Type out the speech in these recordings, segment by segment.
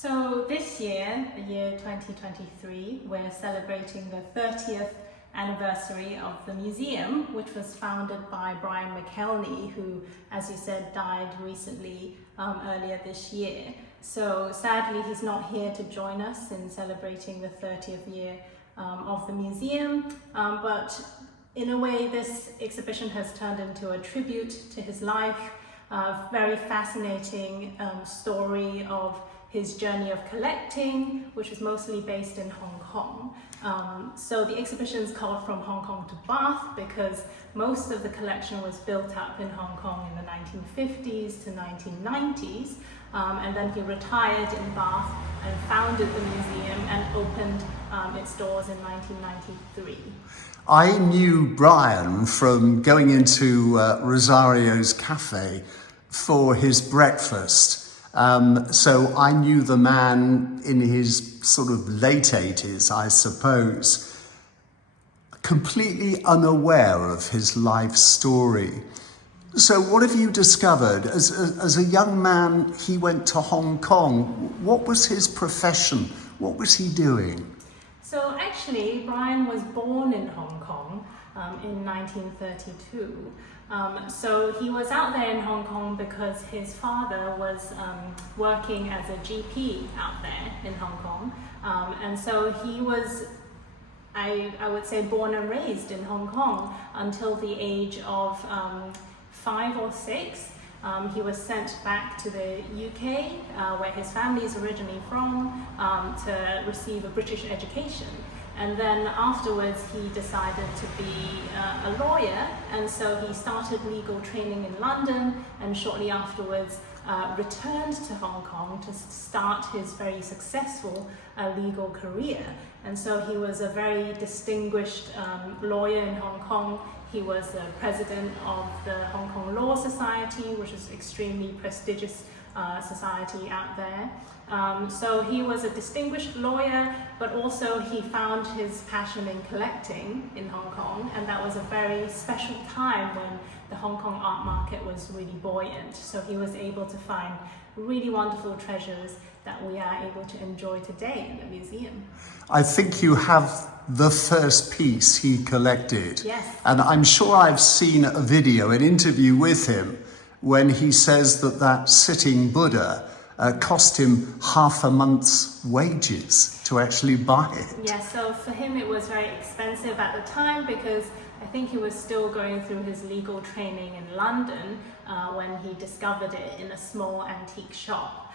So this year, the year 2023, we're celebrating the 30th anniversary of the museum, which was founded by Brian McElney, who, as you said, died recently earlier this year. So sadly, he's not here to join us in celebrating the 30th year of the museum, but in a way, this exhibition has turned into a tribute to his life, a very fascinating story of his journey of collecting, which was mostly based in Hong Kong. So the exhibition is called From Hong Kong to Bath because most of the collection was built up in Hong Kong in the 1950s to 1990s. And then he retired in Bath and founded the museum and opened its doors in 1993. I knew Brian from going into Rosarios cafe for his breakfast. So I knew the man in his sort of late 80s, I suppose, completely unaware of his life story. So what have you discovered? As a young man, he went to Hong Kong. What was his profession? What was he doing? So actually, Brian was born in Hong Kong in 1932. So he was out there in Hong Kong because his father was working as a GP out there in Hong Kong. And so he was, I would say, born and raised in Hong Kong until the age of 5 or 6. He was sent back to the UK, where his family is originally from, to receive a British education. And then afterwards he decided to be a lawyer, and so he started legal training in London, and shortly afterwards returned to Hong Kong to start his very successful legal career. And so he was a very distinguished lawyer in Hong Kong. He was the president of the Hong Kong Law Society, which is extremely prestigious society out there. So he was a distinguished lawyer, but also he found his passion in collecting in Hong Kong, and that was a very special time when the Hong Kong art market was really buoyant. So he was able to find really wonderful treasures that we are able to enjoy today in the museum. I think you have the first piece he collected. Yes. And I'm sure I've seen a video, an interview with him, when he says that sitting Buddha cost him half a month's wages to actually buy it. Yeah, so for him it was very expensive at the time because I think he was still going through his legal training in London when he discovered it in a small antique shop.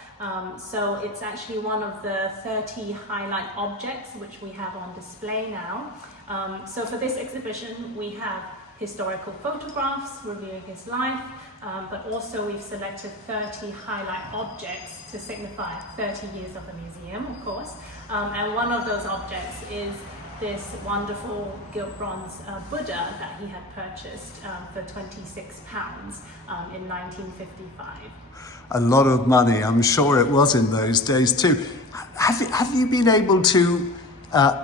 So it's actually one of the 30 highlight objects which we have on display now. So for this exhibition we have historical photographs revealing his life, but also we've selected 30 highlight objects to signify 30 years of the museum, of course. And one of those objects is this wonderful gilt bronze Buddha that he had purchased for £26 in 1955. A lot of money, I'm sure it was in those days too. Have you been able to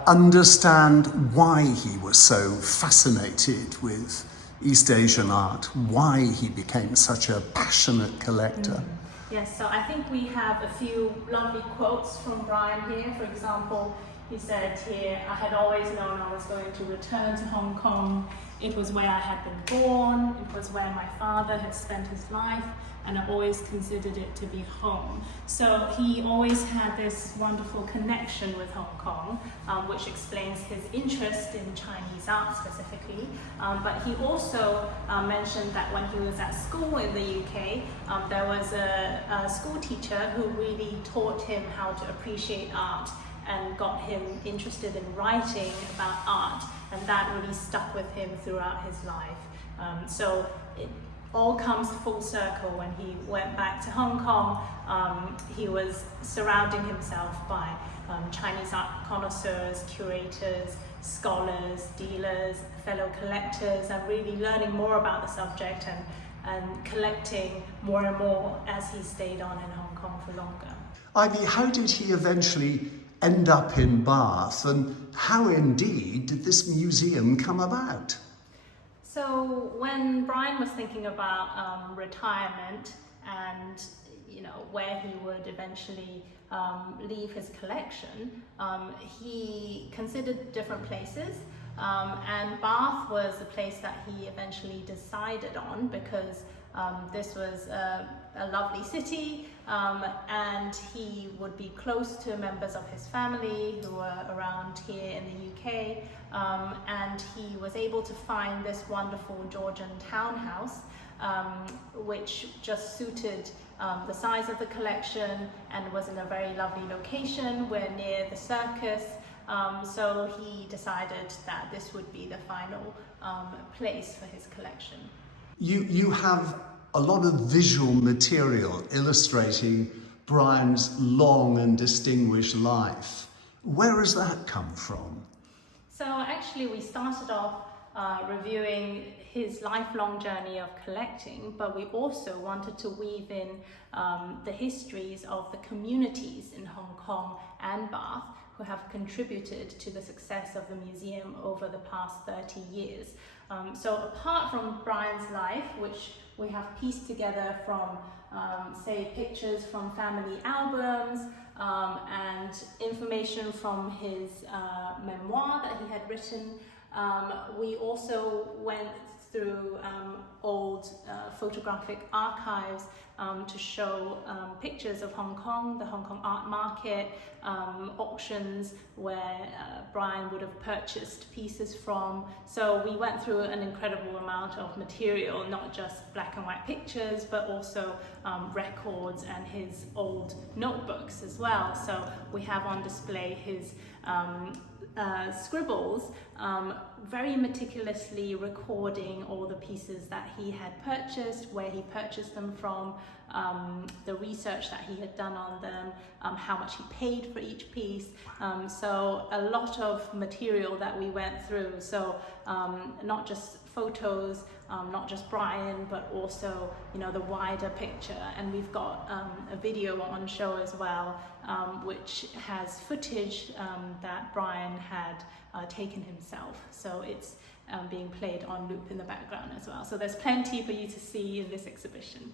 understand why he was so fascinated with East Asian art, why he became such a passionate collector? Yes, so I think we have a few lovely quotes from Brian here. For example, he said here, "I had always known I was going to return to Hong Kong. It was where I had been born, it was where my father had spent his life, and I always considered it to be home." So he always had this wonderful connection with Hong Kong, which explains his interest in Chinese art specifically. But he also mentioned that when he was at school in the UK, there was a school teacher who really taught him how to appreciate art and got him interested in writing about art, and that really stuck with him throughout his life. So it all comes full circle. When he went back to Hong Kong, he was surrounding himself by Chinese art connoisseurs, curators, scholars, dealers, fellow collectors, and really learning more about the subject and collecting more and more as he stayed on in Hong Kong for longer. Ivy, how did he eventually end up in Bath, and how indeed did this museum come about? So when Brian was thinking about retirement, and where he would eventually leave his collection, he considered different places. And Bath was the place that he eventually decided on because this was a lovely city, and he would be close to members of his family who were around here in the UK, and he was able to find this wonderful Georgian townhouse, which just suited the size of the collection and was in a very lovely location. We're near the circus. So he decided that this would be the final place for his collection. You have a lot of visual material illustrating Brian's long and distinguished life. Where has that come from? So actually we started off reviewing his lifelong journey of collecting, but we also wanted to weave in the histories of the communities in Hong Kong and Bath who have contributed to the success of the museum over the past 30 years. So apart from Brian's life, which we have pieced together from, say, pictures from family albums and information from his memoir that he had written, we also went through old photographic archives to show pictures of Hong Kong, the Hong Kong art market, auctions where Brian would have purchased pieces from. So we went through an incredible amount of material, not just black and white pictures, but also records and his old notebooks as well. So we have on display his scribbles, very meticulously recording all the pieces that he had purchased, where he purchased them from, the research that he had done on them, how much he paid for each piece. So a lot of material that we went through. So not just photos, not just Brian, but also the wider picture. And we've got a video on show as well, which has footage that Brian had taken himself. So it's being played on loop in the background as well. So there's plenty for you to see in this exhibition.